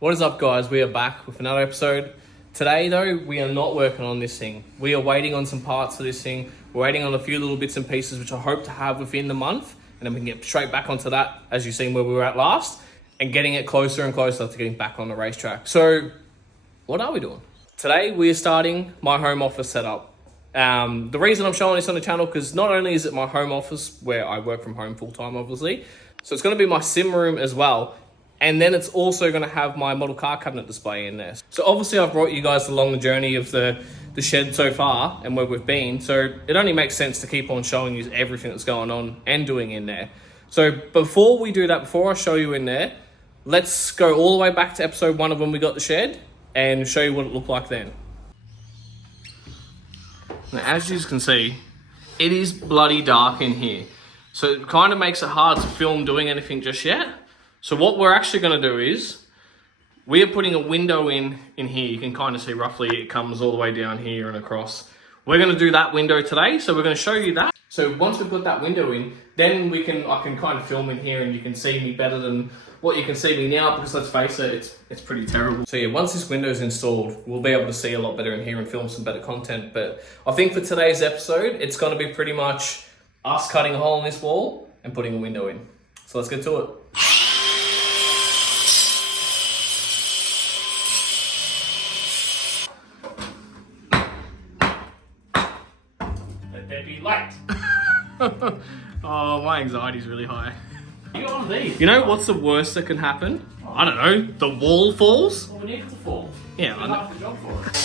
What is up, guys? We are back with another episode. Today though, we are not working on this thing. We are waiting on some parts for this thing. We're waiting on a few little bits and pieces which I hope to have within the month, and then we can get straight back onto that, as you've seen where we were at last, and getting it closer and closer to getting back on the racetrack. So what are we doing? Today we are starting my home office setup. The reason I'm showing this on the channel, because not only is it my home office where I work from home full time, obviously, so it's going to be my sim room as well. And then it's also going to have my model car cabinet display in there. So obviously I've brought you guys along the journey of the shed so far and where we've been. So it only makes sense to keep on showing you everything that's going on and doing in there. So before we do that, before I show you in there, let's go all the way back to episode 1 of when we got the shed and show you what it looked like then. Now, as you can see, it is bloody dark in here. So it kind of makes it hard to film doing anything just yet. So what we're actually going to do is, we are putting a window in here. You can kind of see roughly it comes all the way down here and across. We're going to do that window today, so we're going to show you that. So once we put that window in, then I can kind of film in here and you can see me better than what you can see me now, because let's face it, it's pretty terrible. So yeah, once this window is installed, we'll be able to see a lot better in here and film some better content. But I think for today's episode, it's going to be pretty much us cutting a hole in this wall and putting a window in. So let's get to it. Let there be light. Oh, my anxiety's really high. You know what's the worst that can happen? I don't know, the wall falls? Well, we need it to fall. Yeah, I know. Half the job for it.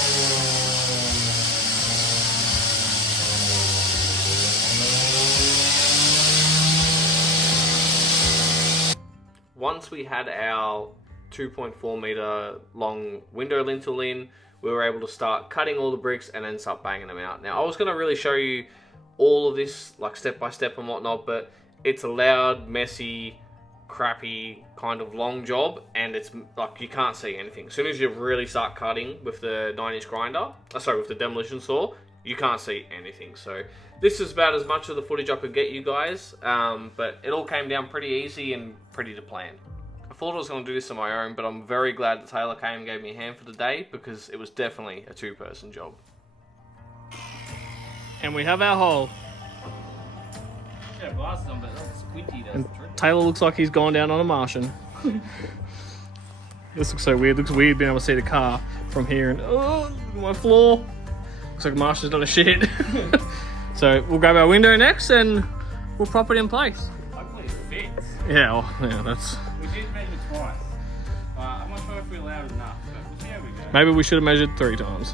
Once we had our 2.4 meter long window lintel in, we were able to start cutting all the bricks and then start banging them out. Now, I was going to really show you all of this, like step by step and whatnot, but it's a loud, messy, crappy kind of long job, and it's like you can't see anything. As soon as you really start cutting with the 9-inch grinder, with the demolition saw, you can't see anything. So this is about as much of the footage I could get you guys, but it all came down pretty easy and pretty to plan. I thought I was going to do this on my own, but I'm very glad that Taylor came and gave me a hand for the day, because it was definitely a 2-person job. And we have our hole. Yeah, glasses on, but that's squinty. And Taylor looks like he's gone down on a Martian. This looks so weird. Looks weird being able to see the car from here, and oh, my floor. Looks like Martian's done a shit. So we'll grab our window next and we'll prop it in place. Hopefully it fits. Yeah, well, yeah, that's... We did measure twice. I'm not sure if we allowed enough, but we'll see how we go. Maybe we should have measured 3 times.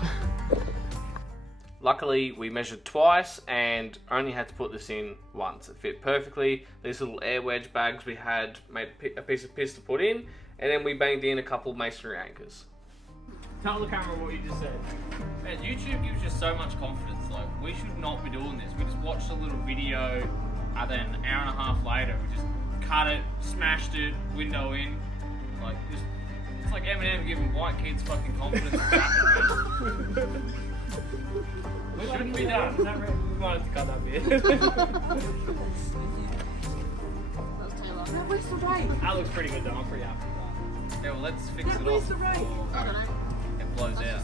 Luckily, we measured twice and only had to put this in once. It fit perfectly. These little air wedge bags we had made a piece of piss to put in, and then we banged in a couple masonry anchors. Tell the camera what you just said. Man, YouTube gives you so much confidence. Like, we should not be doing this. We just watched a little video, and then an hour and a half later, we just cut it, smashed it, window in. Like, it's like Eminem giving white kids fucking confidence. We shouldn't be done. Is that right? We might have to cut that bit. Where's the right? That looks pretty good though. I'm pretty happy with that. Yeah, well, let's fix it Where's off the right? I don't know. It blows out.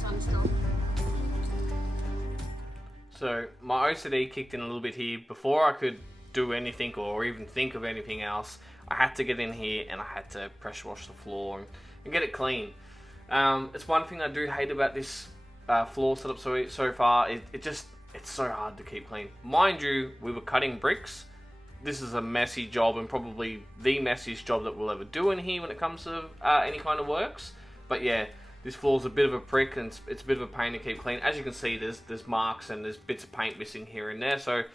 So my OCD kicked in a little bit here. Before I could do anything or even think of anything else, I had to get in here and I had to pressure wash the floor and get it clean. It's one thing I do hate about this floor setup so far. It's so hard to keep clean. Mind you, we were cutting bricks. This is a messy job and probably the messiest job that we'll ever do in here when it comes to any kind of works. But yeah, this floor's a bit of a prick and it's a bit of a pain to keep clean. As you can see, there's marks and there's bits of paint missing here and there. So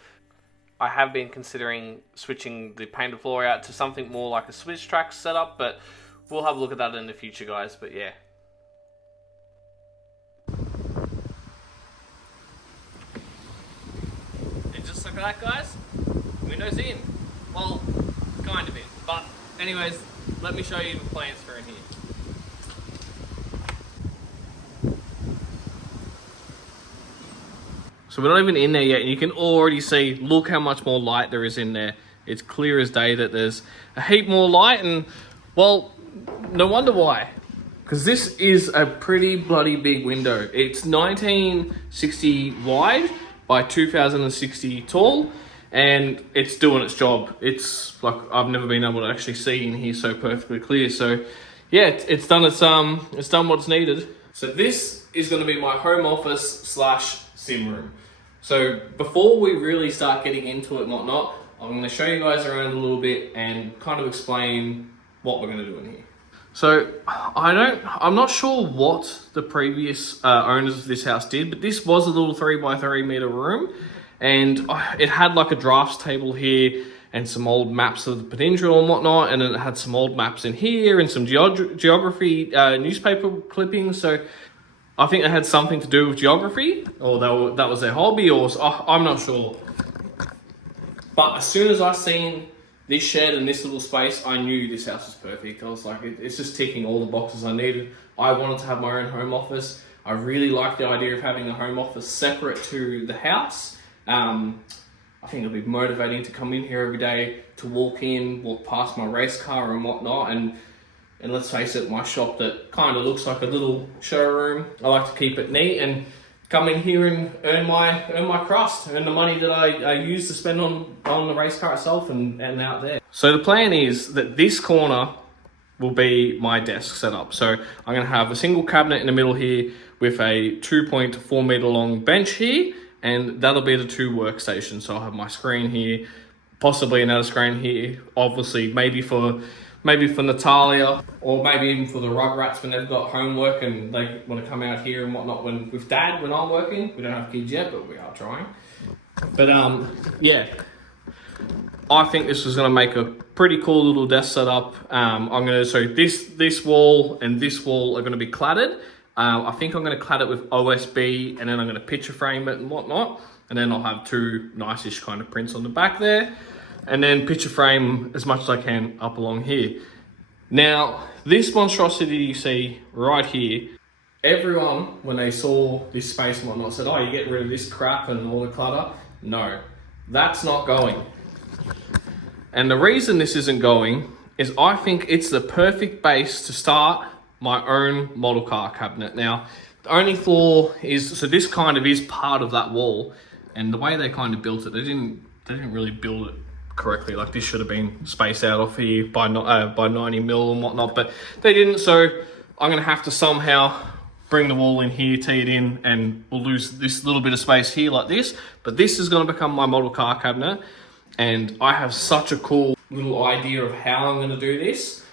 I have been considering switching the painted floor out to something more like a switch track setup, but we'll have a look at that in the future, guys. But yeah. And just like that, guys, window's in. Well, kind of in. But anyways, let me show you the plans for in here. So we're not even in there yet, and you can already see, look how much more light there is in there. It's clear as day that there's a heap more light, and well, no wonder why. because this is a pretty bloody big window. It's 1960 wide by 2060 tall, and it's doing its job. It's like I've never been able to actually see in here so perfectly clear. So yeah, it's done what's needed. So this is going to be my home office / sim room. So before we really start getting into it and whatnot, I'm going to show you guys around a little bit and kind of explain what we're going to do in here. So I'm not sure what the previous owners of this house did, but this was a little 3x3 meter room, and it had like a drafts table here and some old maps of the peninsula and whatnot, and it had some old maps in here and some geography newspaper clippings. So I think they had something to do with geography, or that was their hobby, or I'm not sure. But as soon as I seen this shed and this little space, I knew this house was perfect. I was like, it's just ticking all the boxes I needed. I wanted to have my own home office. I really like the idea of having a home office separate to the house. I think it'll be motivating to come in here every day, to walk past my race car and whatnot. And let's face it, my shop that kind of looks like a little showroom. I like to keep it neat and come in here and earn my crust, earn the money that I use to spend on the race car itself and out there. So the plan is that this corner will be my desk setup. So I'm going to have a single cabinet in the middle here with a 2.4 meter long bench here, and that'll be the 2 workstations. So I'll have my screen here, possibly another screen here, obviously maybe for Natalia, or maybe even for the Rugrats when they've got homework and they want to come out here and whatnot. With Dad, when I'm working, we don't have kids yet, but we are trying. But yeah, I think this is going to make a pretty cool little desk setup. So this wall and this wall are going to be cladded. I think I'm going to clad it with OSB, and then I'm going to picture frame it and whatnot. And then I'll have 2 nice-ish kind of prints on the back there. And then picture frame as much as I can up along here. Now, this monstrosity you see right here, everyone, when they saw this space and whatnot, said, oh, you get rid of this crap and all the clutter. No, that's not going. And the reason this isn't going is I think it's the perfect base to start my own model car cabinet. Now, the only flaw is, so this kind of is part of that wall, and the way they kind of built it, they didn't really build it correctly. Like, this should have been spaced out off here by 90 mil and whatnot, but they didn't. So I'm going to have to somehow bring the wall in here, tee it in, and we'll lose this little bit of space here like this. But this is going to become my model car cabinet, and I have such a cool little idea of how I'm going to do this.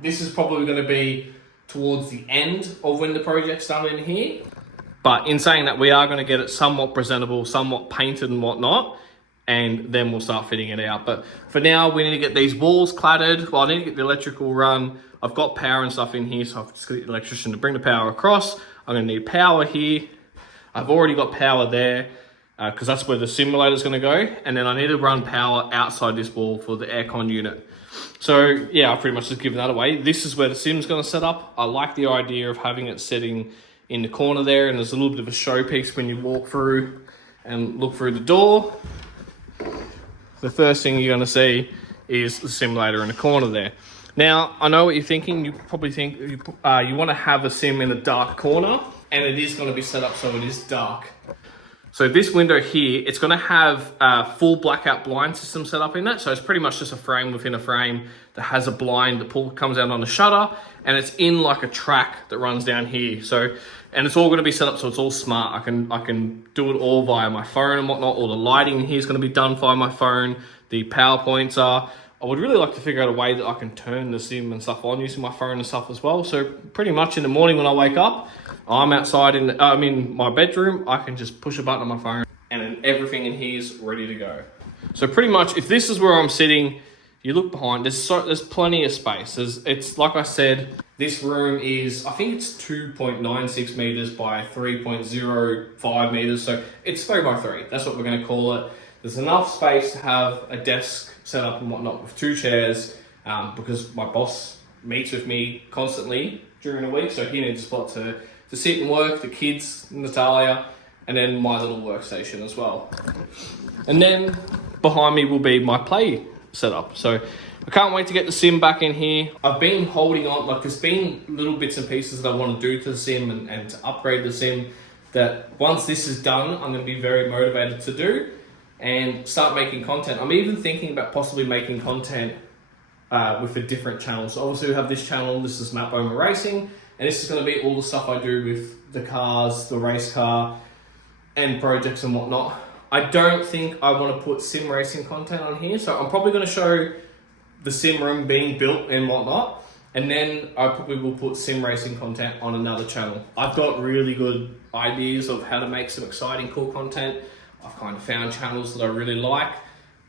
This is probably going to be towards the end of when the project's done in here. But in saying that, we are going to get it somewhat presentable, somewhat painted and whatnot, and then we'll start fitting it out. But for now, we need to get these walls cladded. Well, I need to get the electrical run. I've got power and stuff in here, so I've just got the electrician to bring the power across. I'm going to need power here. I've already got power there, because that's where the simulator's going to go. And then I need to run power outside this wall for the aircon unit. So yeah, I've pretty much just given that away. This is where the sim's going to set up. I like the idea of having it sitting in the corner there, and there's a little bit of a showpiece when you walk through and look through the door. The first thing you're going to see is the simulator in the corner there. Now, I know what you're thinking. You probably think you want to have a sim in a dark corner, and it is going to be set up so it is dark. So this window here, it's going to have a full blackout blind system set up in it. So it's pretty much just a frame within a frame that has a blind that comes out on the shutter, and it's in like a track that runs down here. So, and it's all going to be set up so it's all smart. I can do it all via my phone and whatnot. All the lighting in here is going to be done via my phone. The PowerPoints are. I would really like to figure out a way that I can turn the sim and stuff on using my phone and stuff as well. So pretty much in the morning when I wake up, I'm outside I'm in my bedroom, I can just push a button on my phone and then everything in here is ready to go. So pretty much if this is where I'm sitting, you look behind, there's plenty of space. It's like I said, this room is, I think it's 2.96 meters by 3.05 meters. So it's 3x3, that's what we're gonna call it. There's enough space to have a desk set up and whatnot with 2 chairs, because my boss meets with me constantly during the week, so he needs a spot to sit and work, the kids, Natalia, and then my little workstation as well. And then behind me will be my play setup. So I can't wait to get the sim back in here. I've been holding on, like there's been little bits and pieces that I want to do to the sim and to upgrade the sim that once this is done, I'm going to be very motivated to do and start making content. I'm even thinking about possibly making content with a different channel. So obviously we have this channel, this is Bomer Racing, and this is going to be all the stuff I do with the cars, the race car, and projects and whatnot. I don't think I want to put sim racing content on here, so I'm probably going to show the sim room being built and whatnot, and then I probably will put sim racing content on another channel. I've got really good ideas of how to make some exciting, cool content. I've kind of found channels that I really like,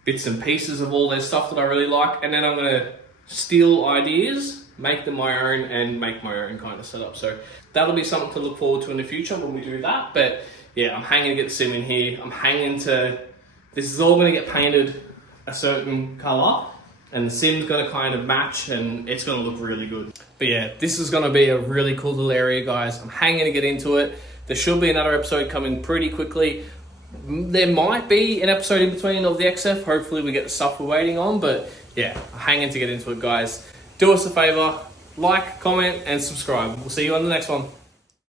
bits and pieces of all their stuff that I really like, and then I'm going to steal ideas, make them my own, and make my own kind of setup. So that'll be something to look forward to in the future when we do that. But yeah, I'm hanging to get the sim in here. I'm hanging to, this is all going to get painted a certain color, and the sim's going to kind of match, and it's going to look really good. But yeah, this is going to be a really cool little area, guys. I'm hanging to get into it. There should be another episode coming pretty quickly. There might be an episode in between of the XF. Hopefully we get the stuff we're waiting on, but yeah, I'm hanging to get into it, guys. Do us a favor, like, comment, and subscribe. We'll see you on the next one.